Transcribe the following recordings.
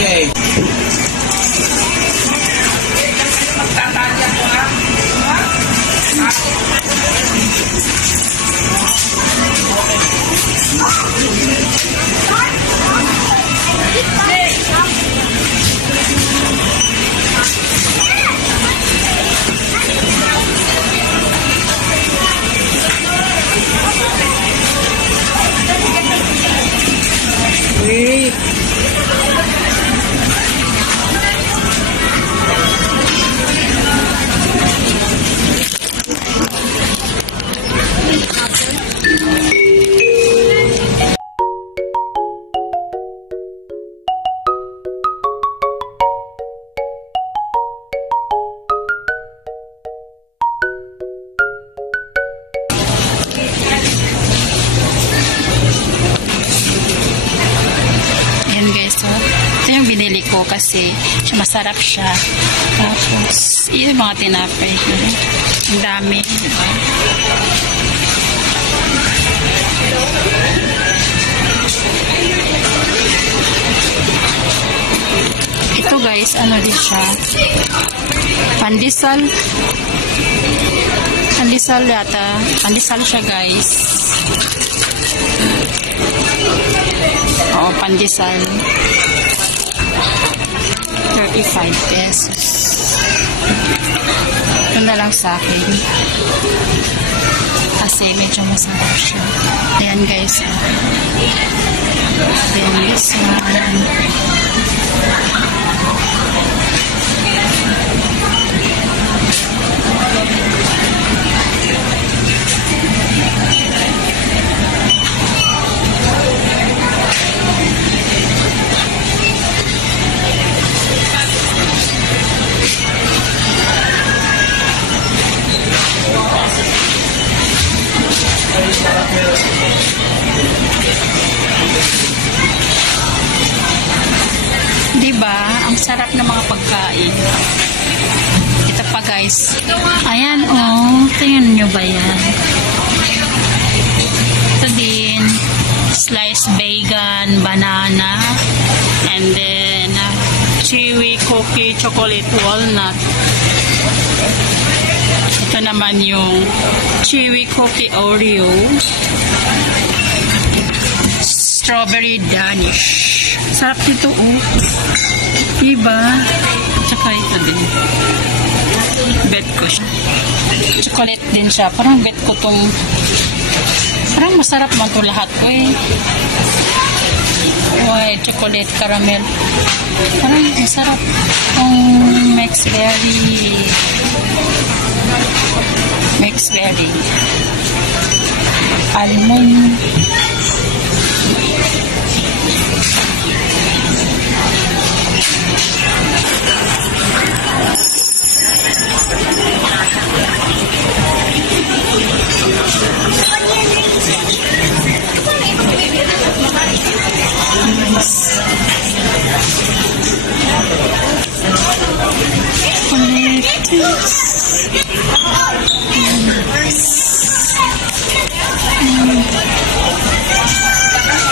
Okay. ko kasi masarap siya. Tapos, yung mga tinapay. Ang dami. Ito guys, ano din siya? Pandesal. Pandesal yata. Pandesal siya guys. Oo, pandesal. 35 pesos. Ito na lang sa akin. Kasi medyo masarap siya. Ayan guys. Ayan guys. Diba? Ang sarap ng mga pagkain. Ito pa guys. Ayan oh. Tingnan nyo ba yan? Ito din. Sliced bacon, banana, and then chewy cookie, chocolate walnut. Ito naman yung chewy cookie Oreo. Strawberry Danish. Sarap nito, oh. Diba? Tsaka ito din. Bet ko siya. Chocolate din siya. Parang bet ko tong... Parang masarap man ito lahat ko, eh. White chocolate caramel. Parang masarap. Itong mixed berry. Almond.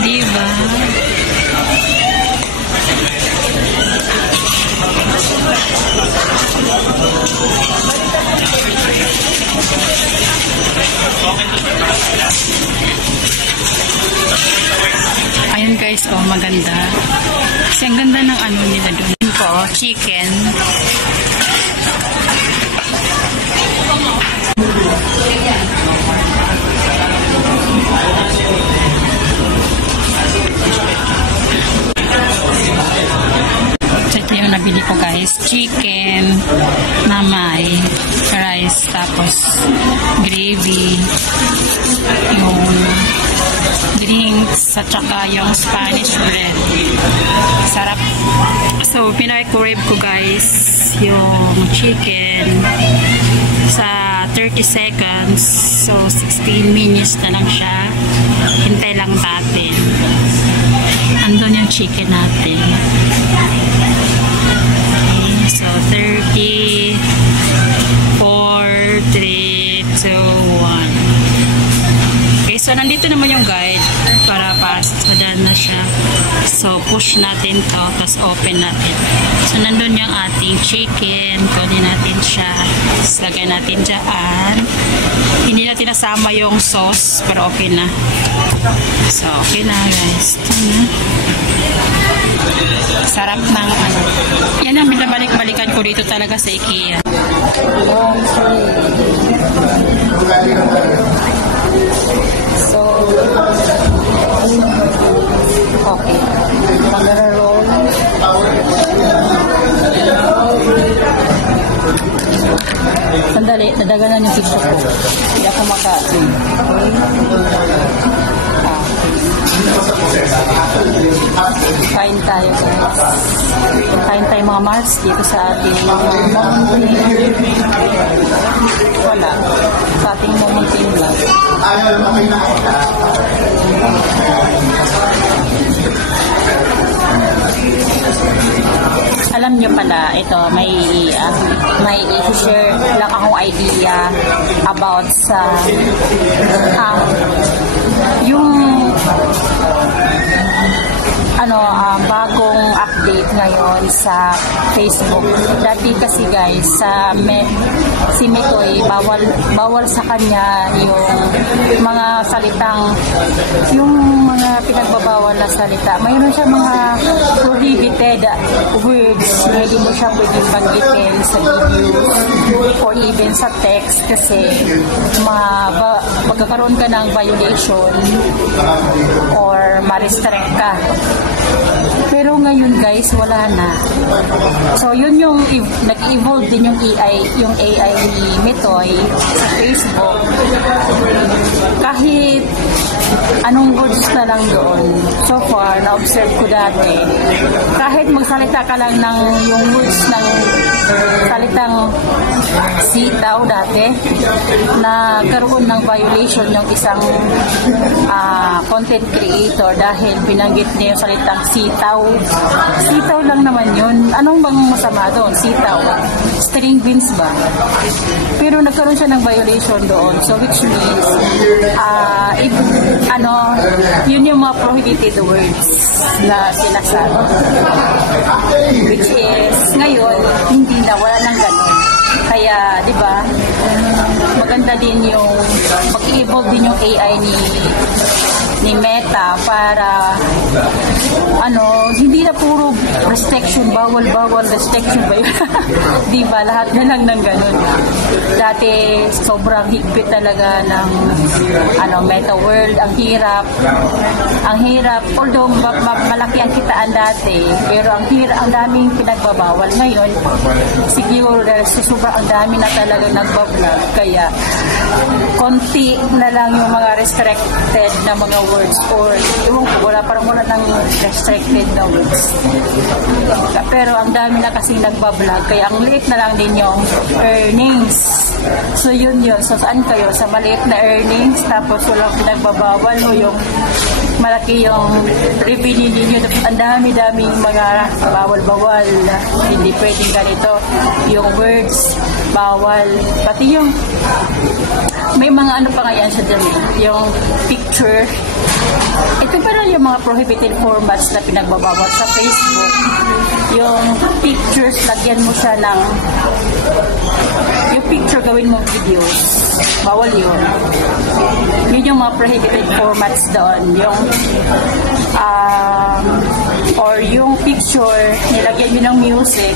Diba? Ayun guys, oh maganda. Kasi ang ganda ng ano nila doon. Oh, chicken. Ito yung nabili ko guys. Chicken na may rice. Tapos gravy. Yung drinks at saka yung Spanish bread. Sarap. So, pinaka-crave ko guys yung chicken sa 30 seconds. So, 16 minutes na lang siya. Hintay lang natin. Andun yung chicken natin. Okay, so, 30, 4, 3, 2, 1. Okay, so nandito naman yung guide para pasadan na siya. So, push natin to, tapos open natin. So, nandun yung ating chicken. Kunin natin siya. Tapos, lagay natin dyan. Hindi natin nasama yung sauce, pero okay na. So, okay na guys. Ito na. Sarap ng ano. Yan ang binabalik-balikan ko dito talaga sa IKEA. So, okay. Mag-roll. Sandali, nadaganan yung pizza ko. Hindi ako makain. Kain tayo. Kain tayo mga Mars dito sa ating wala. Sa ating mountain vlog. Alam nyo pala, ito, may i-share lang akong idea about sa yung bagong update ngayon sa Facebook. Dati kasi guys, si Metoy, bawal sa kanya yung mga salitang, yung mga pinagbabawal na salita. Mayroon siya mga prohibited words na hindi mo siya pwedeng banggitin sa videos or even sa text kasi magkakaroon ka ng violation or ma-restrict ka. Pero ngayon guys, wala na. So yun yung nag-evolve din yung AI ni Metoy sa Facebook. Kahit anong words na lang doon. So far, na-observe ko dati. Kahit magsalita ka lang ng yung words ng salitang sitaw dati, na karoon ng violation yung isang content creator dahil binanggit niya yung salitang sitaw. Sitaw lang naman yun. Anong bang masama doon? Sitaw. String beans ba? Pero nagkaroon siya ng violation doon. So which means, yun yung mga prohibited words na sinasabi. Which is, ngayon, hindi na, wala nang ganun. Kaya, di ba, maganda din yung mag-evolve din yung AI ni Meta para hindi na puro restriction, bawal restriction ba yun? Di ba, lahat na lang ng ganun. Dati sobrang higpit talaga ng Meta World, ang hirap, although malaki ang kitaan dati, pero ang daming pinagbabawal ngayon. Siguro sobrang ang dami na talaga nagbablog, kaya konti na lang yung mga restricted na mga words or parang wala ng restricted na words. Pero ang dami na kasing nagbablog, kaya ang liit na lang din yung earnings. So yun. So saan kayo? Sa maliit na earnings, tapos walang pinagbabawal mo yung malaki yung revenue ninyo. Ang dami-daming mga bawal-bawal. Hindi pwedeng ganito. Yung words, bawal. Pati yung may mga pa nga yan sa dyan. Yung picture. Ito pa rin yung mga prohibited formats na pinagbabawal sa Facebook. Yung pictures, lagyan mo siya ng yung picture, gawin mo videos. Bawal yun. Yun yung mga prohibited formats doon. Yung or yung picture, nilagyan mo ng music,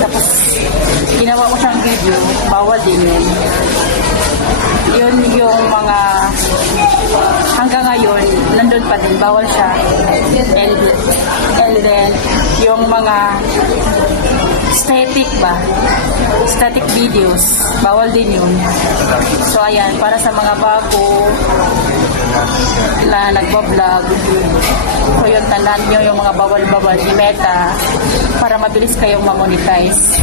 tapos ginawa mo siyang video, bawal din yun. Yun yung mga hanggang ngayon nandun pa din, bawal siya. And then yung mga static videos, bawal din yun. So ayan, para sa mga bago na nagbablog, so yun, tandaan nyo yung mga bawal-bawal ni Meta para mabilis kayong mamonetize.